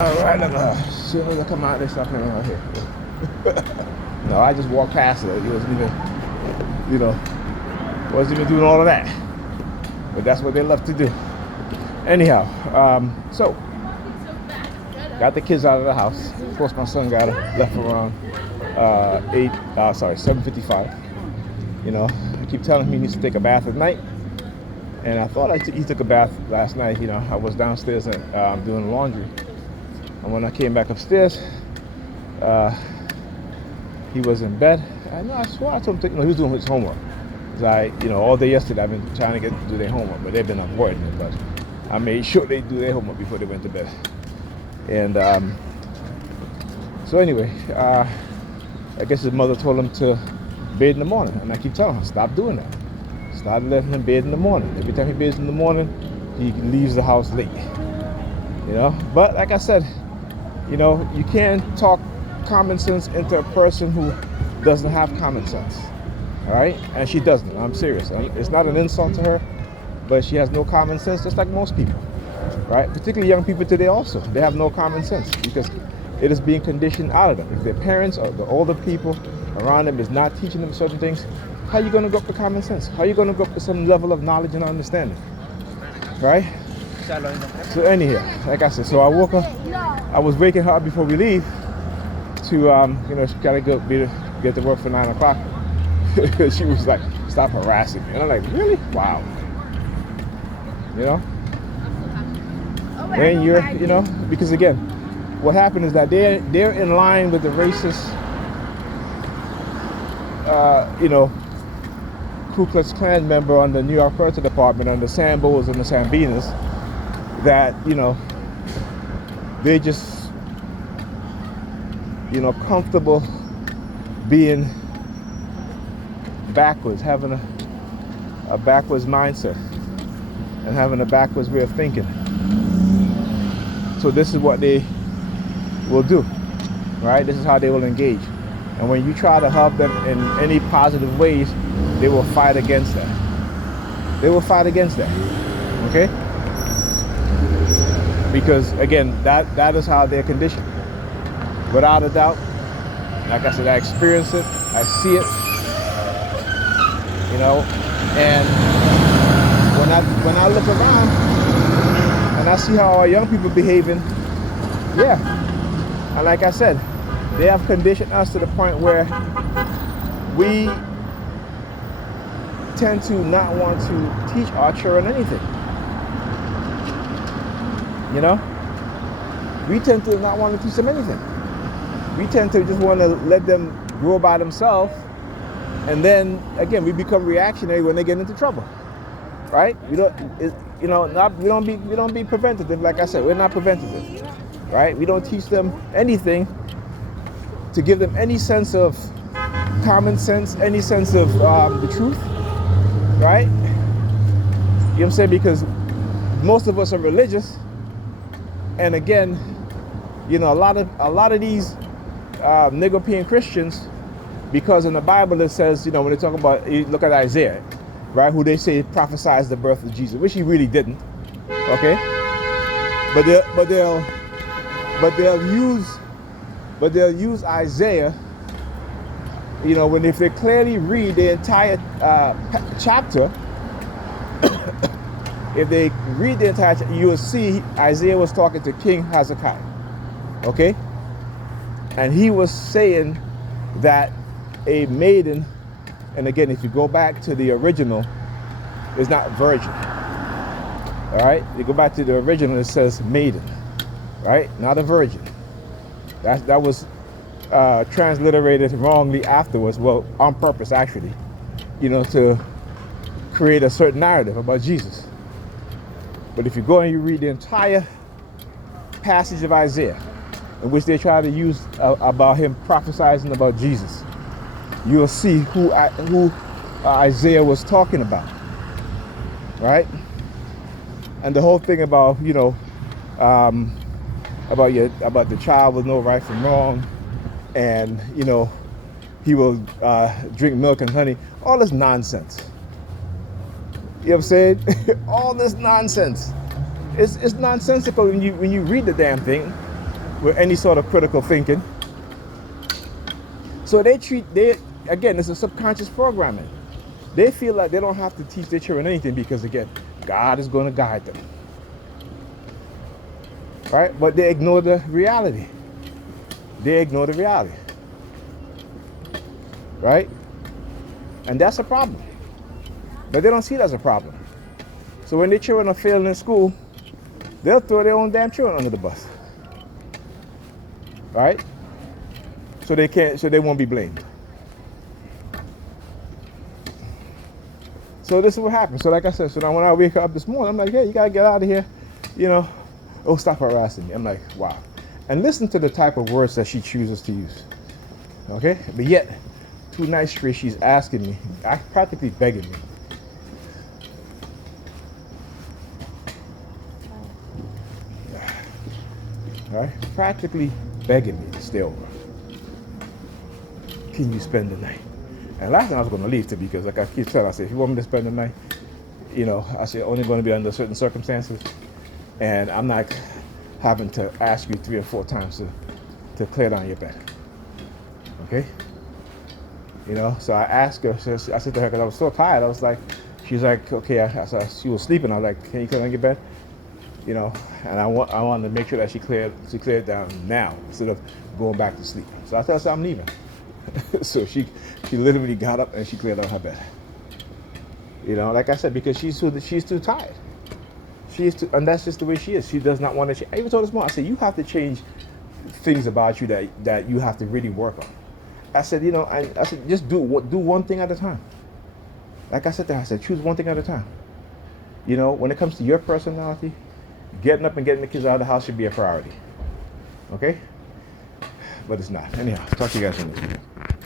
All right, look, as soon as I come out, they start coming out here. No, I just walked past it. He wasn't even, wasn't even doing all of that. But that's what they love to do. Anyhow, so got the kids out of the house. Of course, my son got left around 7:55. I keep telling him he needs to take a bath at night. And I thought he took a bath last night. I was downstairs and doing laundry. And when I came back upstairs, he was in bed. I swore I told him he was doing his homework. All day yesterday I've been trying to get them to do their homework, but they've been avoiding it. But I made sure they do their homework before they went to bed. And so anyway, I guess his mother told him to bathe in the morning. And I keep telling him, stop doing that. Start letting him bathe in the morning. Every time he bathes in the morning, he leaves the house late. But like I said, you can't talk common sense into a person who doesn't have common sense. All right? And she doesn't. I'm serious. It's not an insult to her, but she has no common sense, just like most people. Right? Particularly young people today also. They have no common sense because it is being conditioned out of them. If their parents or the older people around them is not teaching them certain things, how are you going to go up to common sense? How are you going to go up to some level of knowledge and understanding? Right? So anyhow, like I said, so I woke up, I was waking her up before we leave to, she gotta go get to work for 9 o'clock. She was like, stop harassing me. And I'm like, really? Wow. And you're, because again, what happened is that they're in line with the racist, Ku Klux Klan member on the New York Fire Department, on the Sambos and the Sambinas, that, they just, comfortable being backwards, having a backwards mindset and having a backwards way of thinking. So this is what they will do, right? This is how they will engage. And when you try to help them in any positive ways, they will fight against that. They will fight against that, okay? Because again, that is how they're conditioned. Without a doubt, like I said, I experience it, I see it, and when I look around and I see how our young people behaving, yeah, and like I said, they have conditioned us to the point where we tend to not want to teach our children anything. We tend to not want to teach them anything. We tend to just want to let them grow by themselves, and then again we become reactionary when they get into trouble, right? We don't be preventative. Like I said, we're not preventative, right? We don't teach them anything to give them any sense of common sense, any sense of the truth, right? You know what I'm saying? Because most of us are religious, and again, a lot of these Negropean Christians, because in the Bible it says, when they talk about, you look at Isaiah, right, who they say prophesies the birth of Jesus, which he really didn't, okay? But they'll use Isaiah, if they clearly read the entire chapter. If they read the entire chapter, you will see Isaiah was talking to King Hezekiah, okay? And he was saying that a maiden, and again, if you go back to the original, it's not virgin. All right? You go back to the original, it says maiden, right? Not a virgin. That was transliterated wrongly afterwards, well, on purpose actually, to create a certain narrative about Jesus. But if you go and you read the entire passage of Isaiah, in which they try to use about him prophesying about Jesus, you will see who Isaiah was talking about, right? And the whole thing about about the child with no right from wrong, and he will drink milk and honey, all this nonsense. You know what I'm saying? All this nonsense. It's nonsensical when you read the damn thing. with any sort of critical thinking. So again, it's a subconscious programming. They feel like they don't have to teach their children anything because, again, God is going to guide them. Right? But they ignore the reality. They ignore the reality. Right? And that's a problem. But they don't see it as a problem. So when their children are failing in school, they'll throw their own damn children under the bus. Right? So they won't be blamed. So this is what happens. So like I said, so now when I wake up this morning, I'm like, hey, you gotta get out of here. Oh, stop harassing me. I'm like, wow. And listen to the type of words that she chooses to use. Okay? But yet, 2 nights straight, she's asking me, practically begging me. All right? Practically begging me to stay over. Can you spend the night? And last time I was going to leave because, like I keep telling her, I said, if you want me to spend the night, I said, only going to be under certain circumstances. And I'm not having to ask you 3 or 4 times to clear down your bed. Okay? So I asked her, I said to her, because I was so tired, I was like, she's like, okay, she was sleeping. I was like, can you clear down your bed? And I wanted to make sure that she cleared down now instead of going back to sleep. So I told her, I'm leaving. So she literally got up and she cleared out her bed. Like I said, because she's too tired. And that's just the way she is. She does not want to change. I even told her this morning, I said, you have to change things about you that you have to really work on. I said, I said, just do one thing at a time. Like I said to her, I said, choose one thing at a time. When it comes to your personality, getting up and getting the kids out of the house should be a priority. Okay? But it's not. Anyhow, talk to you guys in this video.